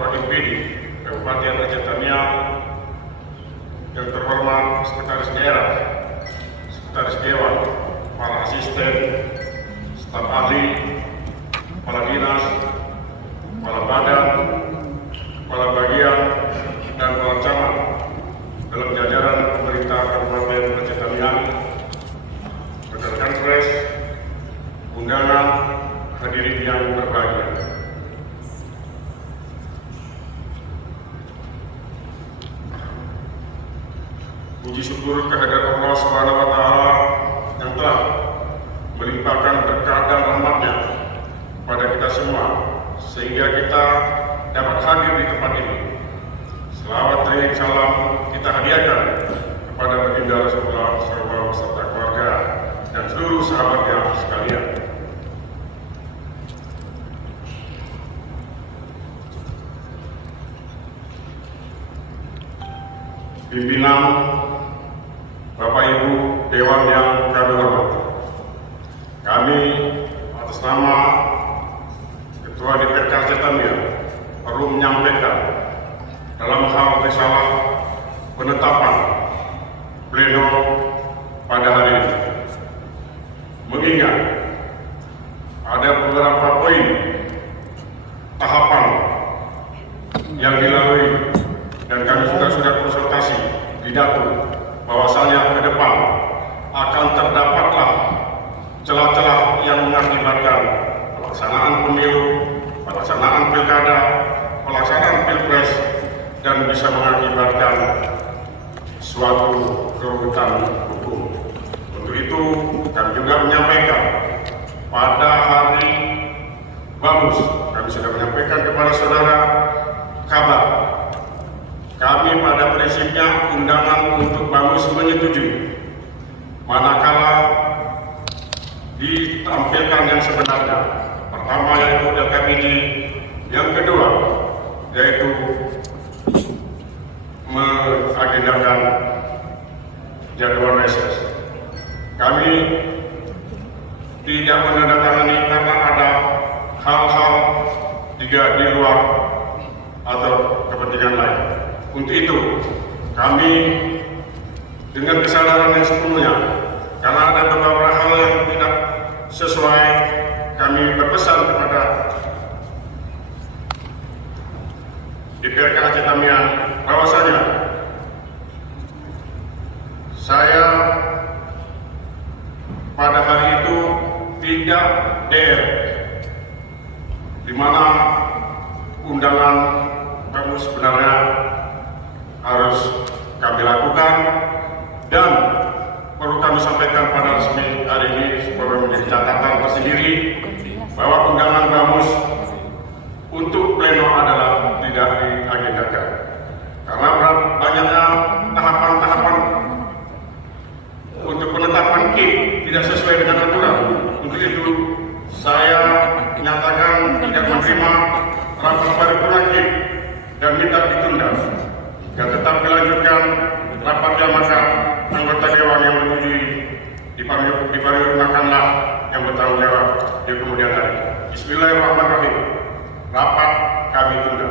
Ketua MPD Kabupaten Aceh Tamiang, yang terhormat Sekretaris Daerah, Sekretaris Dewan, para asisten, staf ahli, kepala dinas, kepala badan, kepala bagian, dan kepala camat dalam jajaran pemerintah Kabupaten Aceh Tamiang, rekan-rekan pres, undangan, hadirin yang berbahagia. Puji syukur kehadirat Allah Subhanahu wa Ta'ala yang telah melimpahkan berkah dan rahmat-Nya pada kita semua sehingga kita dapat hadir di tempat ini. Selawat dan salam kita hadiahkan kepada baginda Rasulullah SAW beserta keluarga dan seluruh sahabatnya sekalian. Pimpinan, Bapak Ibu Dewan yang kami hormati, kami atas nama Ketua DPRK Aceh Tamiang perlu menyampaikan dalam hal risalah penetapan pleno pada hari ini, mengingat ada beberapa poin tahapan yang dilalui dan kami sudah konsultasi di Dapur bahwasanya ke depan akan terdapatlah celah-celah yang mengakibatkan pelaksanaan pemilu, pelaksanaan pilkada, pelaksanaan pilpres, dan bisa mengakibatkan suatu kerugian hukum. Untuk itu kami juga menyampaikan pada hari Bamus kami sudah menyampaikan kepada saudara kabar. Kami pada prinsipnya undangan untuk Bamus menyetujui manakala ditampilkan yang sebenarnya. Pertama yaitu LKPD, yang kedua yaitu mengagendakan jadwal reses. Kami tidak menandatangani karena ada hal-hal juga di luar atau kepentingan lain. Untuk itu, kami dengan kesadaran yang sepenuhnya, karena ada beberapa hal yang tidak sesuai, kami berpesan kepada DPRK Aceh Tamiang bahwasanya saya pada hari itu tidak DR, di mana undangan Bamus sebenarnya harus kami lakukan dan perlu kami sampaikan pada resmi hari ini supaya menjadi catatan tersendiri bahwa undangan Bamus untuk pleno adalah tidak diagendakan karena banyaknya tahapan-tahapan untuk penetapan KIP tidak sesuai dengan aturan. Untuk itu saya menyatakan tidak menerima rapat paripurna KIP dan minta ditunda. Dan tetap dilanjutkan rapatnya, maka anggota dewan yang menyetujui diparipurnakanlah yang bertanggung jawab di kemudian hari. Bismillahirrahmanirrahim. Rapat kami tunda.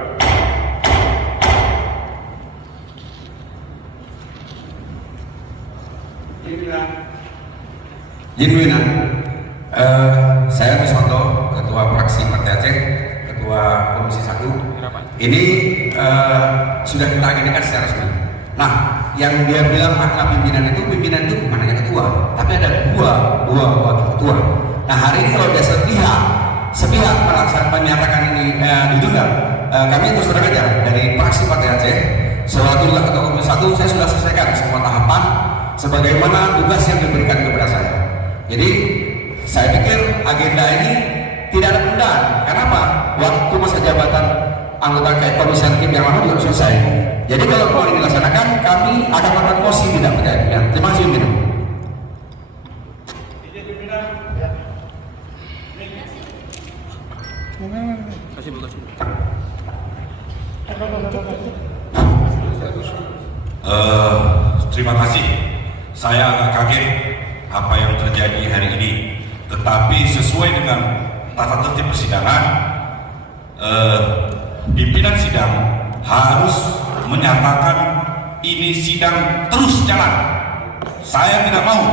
Pimpinan, saya Miswanto, Ketua Fraksi Partai Aceh, Ketua Komisi 1. Ini sudah kita agendakan secara resmi. Nah, yang dia bilang makna pimpinan itu bukan hanya ketua, tapi ada dua wakil ketua. Nah, hari ini kalau dia sepihak menyatakan ini ditunda, kami terus terang aja dari Fraksi Partai Aceh, selaku Ketua Komisi 1, saya sudah selesaikan semua tahapan sebagaimana tugas yang diberikan kepada saya. Jadi saya pikir agenda ini tidak ada penundaan. Kenapa? Waktu masa jabatan anggota Komisi Hakim yang lama juga selesai. Jadi kalau mau dilaksanakan, kami akan melakukan mosi tidak percaya. Ya, terima kasih, Pimpinan. Terima kasih. Saya agak kaget apa yang terjadi hari ini, tetapi sesuai dengan tata tertib persidangan, pimpinan sidang harus menyatakan ini sidang terus jalan. Saya tidak mau.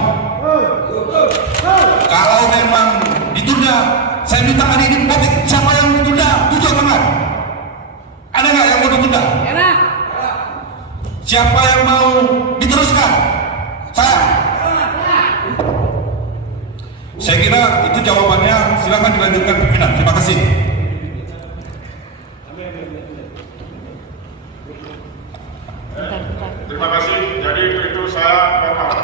Kalau memang ditunda, saya minta hari ini publik siapa yang ditunda, tujuh tangan. Ada nggak yang mau ditunda? Siapa yang mau diteruskan? Saya kira itu jawabannya. Silakan dilanjutkan pimpinan. Terima kasih. Terima kasih. Jadi itu saya mohon.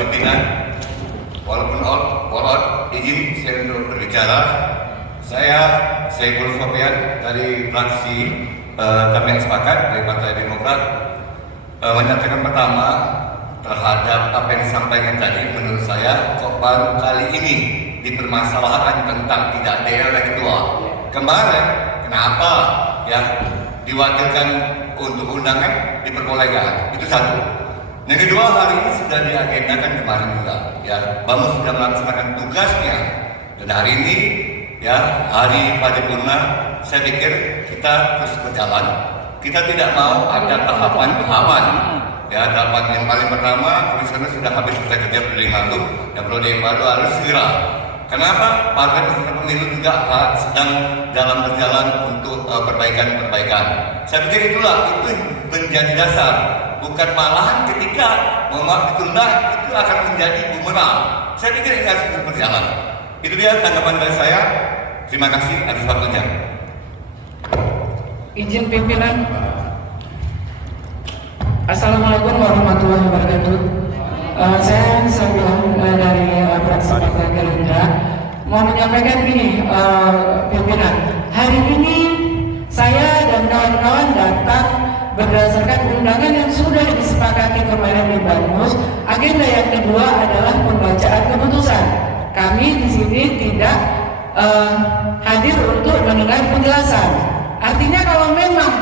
Pimpinan, walaupun izin saya untuk berbicara. Saya Saiful Sofian dari fraksi kami yang sepakat dari Partai Demokrat menyatakan pertama terhadap apa yang disampaikan tadi. Menurut saya kok baru kali ini dipermasalahkan tentang tidak ada oleh ketua. Kemarin kenapa ya diwakilkan untuk undangan diperbolehkan? Itu satu. Yang kedua, hari ini sudah diagendakan kemarin juga ya, Bamus sudah melaksanakan tugasnya, dan hari ini ya hari paripurna saya pikir kita terus berjalan. Kita tidak mau ada tahapan ya. Tahapan yang paling pertama komisioner sudah habis selesai kerja periode yang lalu, yang periode yang baru harus segera. Kenapa? Partai peserta pemilu juga sedang dalam berjalan untuk perbaikan-perbaikan. Saya pikir itu menjadi dasar. Bukan malahan ketika ditunda itu akan menjadi bumerang. Saya pikir ini harus terus berjalan. Itu dia tanggapan dari saya. Terima kasih atas waktunya. Izin pimpinan. Assalamualaikum warahmatullahi wabarakatuh. Saya bilang dari fraksi Partai Gerindra mau menyampaikan gini, pimpinan. Hari ini saya dan kawan-kawan datang berdasarkan undangan yang sudah disepakati kemarin di Bamus. Agenda yang kedua adalah pembacaan keputusan. Kami di sini tidak hadir untuk mendengar penjelasan. Artinya kalau memang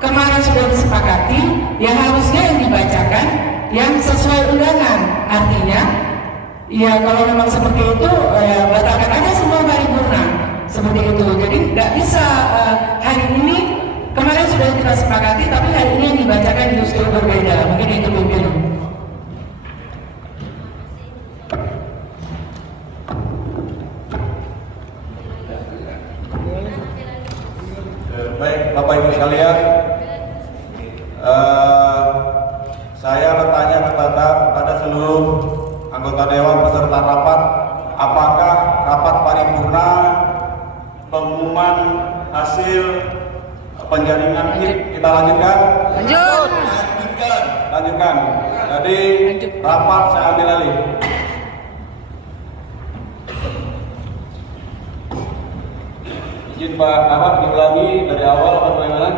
kemarin sudah disepakati, ya harusnya yang dibacakan yang sesuai undangan. Artinya, ya kalau memang seperti itu, ya batalkan aja semua paripurna seperti itu. Jadi nggak bisa hari ini. Kemarin sudah kita sepakati, tapi hari ini yang dibacakan justru berbeda. Mungkin itu pimpinan. Baik, Bapak Ibu sekalian, saya bertanya kepada seluruh anggota Dewan peserta rapat, apakah rapat paripurna pengumuman hasil penjaringan kita lanjutkan? Lanjutkan. Jadi rapat saya ambil alih. Izin Pak Ahmad diulangi dari awal apa bagaimana?